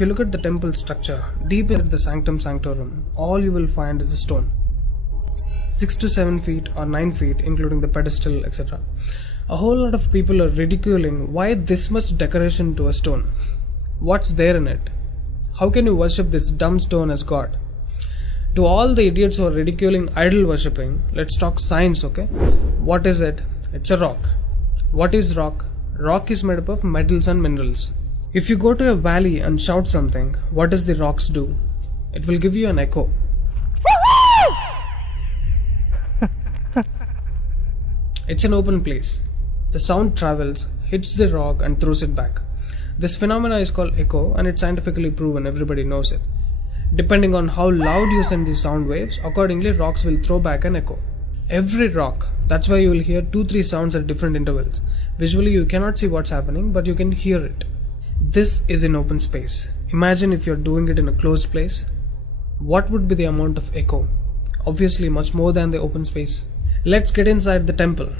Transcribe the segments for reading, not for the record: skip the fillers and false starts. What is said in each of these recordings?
If you look at the temple structure, deep in the sanctum sanctorum, all you will find is a stone. 6 to 7 feet or 9 feet, including the pedestal, etc. A whole lot of people are ridiculing why this much decoration to a stone. What's there in it? How can you worship this dumb stone as God? To all the idiots who are ridiculing idol worshipping, let's talk science, okay? What is it? It's a rock. What is rock? Rock is made up of metals and minerals. If you go to a valley and shout something, what does the rocks do? It will give you an echo. It's an open place. The sound travels, hits the rock and throws it back. This phenomena is called echo and it's scientifically proven, everybody knows it. Depending on how loud you send these sound waves, accordingly rocks will throw back an echo. Every rock, that's why you will hear 2-3 sounds at different intervals. Visually you cannot see what's happening, but you can hear it. This is in open space. Imagine if you're doing it in a closed place. What would be the amount of echo? Obviously much more than the open space. Let's get inside the temple.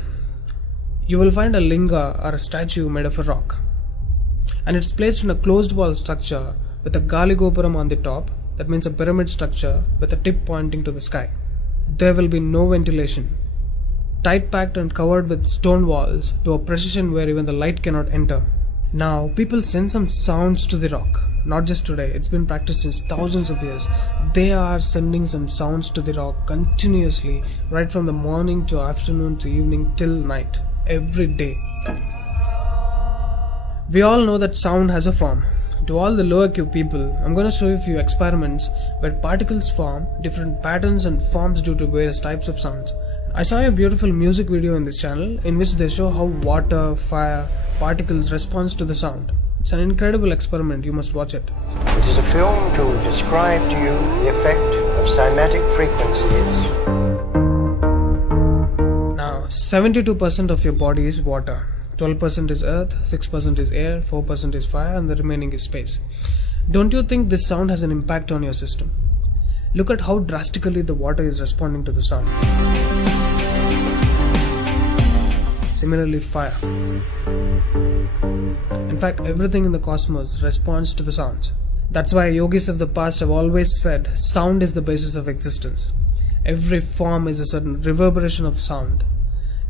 You will find a linga or a statue made of a rock. And it's placed in a closed wall structure with a galigopuram on the top. That means a pyramid structure with a tip pointing to the sky. There will be no ventilation. Tight packed and covered with stone walls to a precision where even the light cannot enter. Now people send some sounds to the rock. Not just today, it's been practiced since thousands of years. They are sending some sounds to the rock continuously, right from the morning to afternoon to evening till night, every day. We all know that sound has a form. To all the lower IQ people, I'm going to show you a few experiments where particles form different patterns and forms due to various types of sounds. I saw a beautiful music video in this channel in which they show how water, fire, particles respond to the sound. It's an incredible experiment, you must watch it. It is a film to describe to you the effect of cymatic frequencies. Now, 72% of your body is water. 12% is earth, 6% is air, 4% is fire and the remaining is space. Don't you think this sound has an impact on your system? Look at how drastically the water is responding to the sound. Similarly, fire. In fact, everything in the cosmos responds to the sounds. That's why yogis of the past have always said sound is the basis of existence. Every form is a certain reverberation of sound.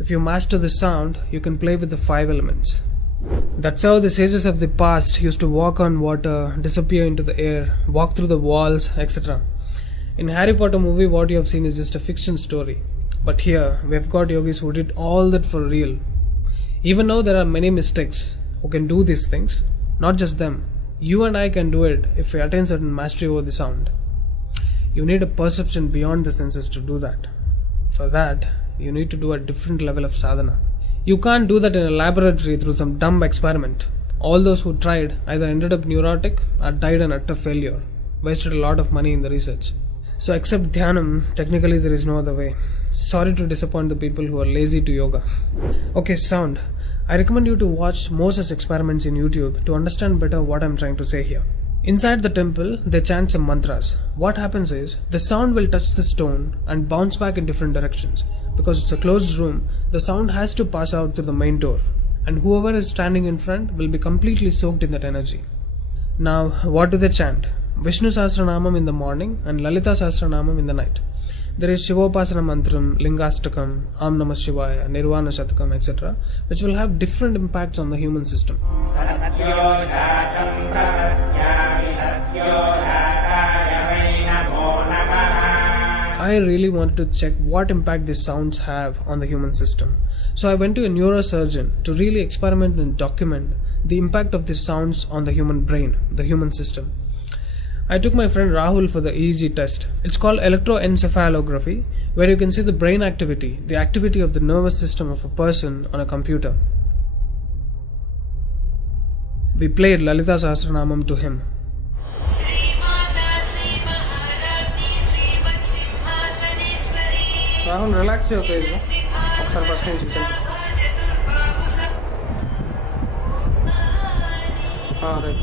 If you master the sound, you can play with the 5 elements. That's how the sages of the past used to walk on water, disappear into the air, walk through the walls, etc. In Harry Potter movie, what you have seen is just a fiction story. But here, we have got yogis who did all that for real. Even though there are many mystics who can do these things, not just them. You and I can do it if we attain certain mastery over the sound. You need a perception beyond the senses to do that. For that, you need to do a different level of sadhana. You can't do that in a laboratory through some dumb experiment. All those who tried either ended up neurotic or died an utter failure. Wasted a lot of money in the research. So except dhyanam, technically there is no other way. Sorry to disappoint the people who are lazy to yoga. Okay, sound. I recommend you to watch more such experiments in YouTube to understand better what I'm trying to say here. Inside the temple, they chant some mantras. What happens is, the sound will touch the stone and bounce back in different directions. Because it's a closed room, the sound has to pass out through the main door. And whoever is standing in front will be completely soaked in that energy. Now, what do they chant? Vishnu Sahastranamam in the morning and Lalita Sahastranamam in the night. There is Shivopasana Mantram, Lingastakam, Am Namah Shivaya, Nirvana Shatakam, etc., which will have different impacts on the human system. I really wanted to check what impact these sounds have on the human system. So I went to a neurosurgeon to really experiment and document the impact of these sounds on the human brain, the human system. I took my friend Rahul for the EEG test. It's called electroencephalography, where you can see the brain activity, the activity of the nervous system of a person on a computer. We played Lalita Sahastranamam to him. Rahul, relax your face. Right.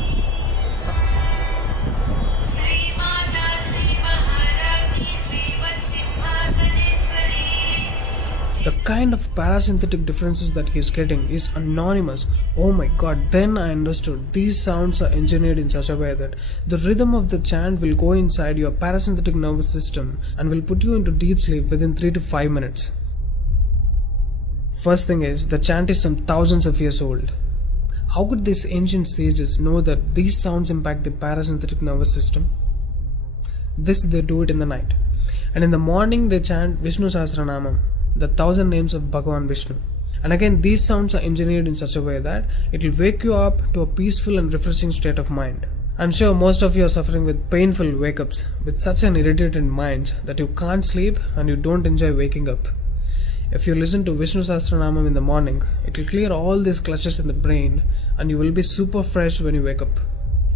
The kind of parasympathetic differences that he's getting is anonymous. Oh my god, then I understood. These sounds are engineered in such a way that the rhythm of the chant will go inside your parasympathetic nervous system and will put you into deep sleep within 3 to 5 minutes. First thing is, the chant is some thousands of years old. How could these ancient sages know that these sounds impact the parasympathetic nervous system? This they do it in the night. And in the morning they chant Vishnu Sahastranam, the 1000 names of Bhagavan Vishnu. And again, these sounds are engineered in such a way that it will wake you up to a peaceful and refreshing state of mind. I'm sure most of you are suffering with painful wake-ups, with such an irritated mind that you can't sleep and you don't enjoy waking up. If you listen to Vishnu Sahastranam in the morning, it will clear all these clutches in the brain and you will be super fresh when you wake up.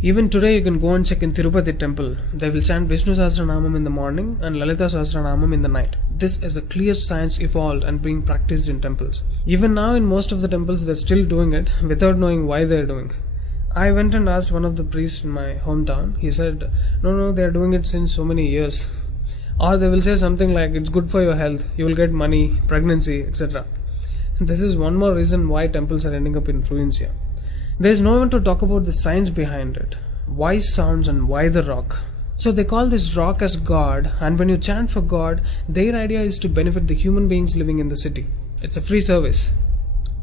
Even today you can go and check in Tirupati temple. They will chant Vishnu Sahastranam in the morning and Lalita Sahastranam in the night. This is a clear science evolved and being practiced in temples. Even now in most of the temples they're still doing it without knowing why they're doing. I went and asked one of the priests in my hometown. He said, no, they're doing it since so many years. Or they will say something like, it's good for your health, you will get money, pregnancy, etc. This is one more reason why temples are ending up in ruins here. There is no one to talk about the science behind it. Why sounds and why the rock? So they call this rock as God, and when you chant for God, their idea is to benefit the human beings living in the city. It's a free service.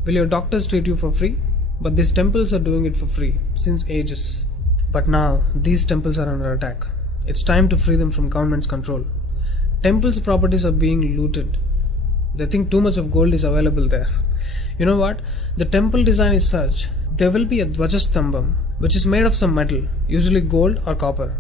Will your doctors treat you for free? But these temples are doing it for free, since ages. But now, these temples are under attack. It's time to free them from government's control. Temples' properties are being looted. They think too much of gold is available there. You know what? The temple design is such, there will be a Dvajastambam, which is made of some metal, usually gold or copper.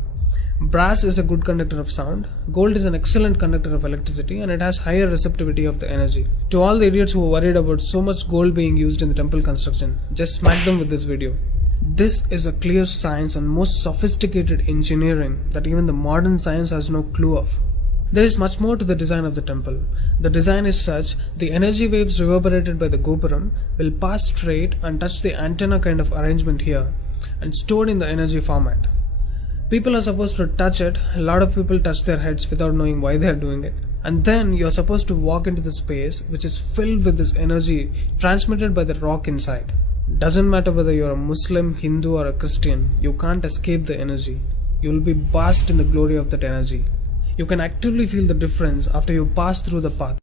Brass is a good conductor of sound, gold is an excellent conductor of electricity, and it has higher receptivity of the energy. To all the idiots who are worried about so much gold being used in the temple construction, just smack them with this video. This is a clear science and most sophisticated engineering that even the modern science has no clue of. There is much more to the design of the temple. The design is such, the energy waves reverberated by the gopuram will pass straight and touch the antenna kind of arrangement here and stored in the energy format. People are supposed to touch it, a lot of people touch their heads without knowing why they are doing it. And then you are supposed to walk into the space which is filled with this energy transmitted by the rock inside. Doesn't matter whether you are a Muslim, Hindu or a Christian, you can't escape the energy. You will be bathed in the glory of that energy. You can actively feel the difference after you pass through the path.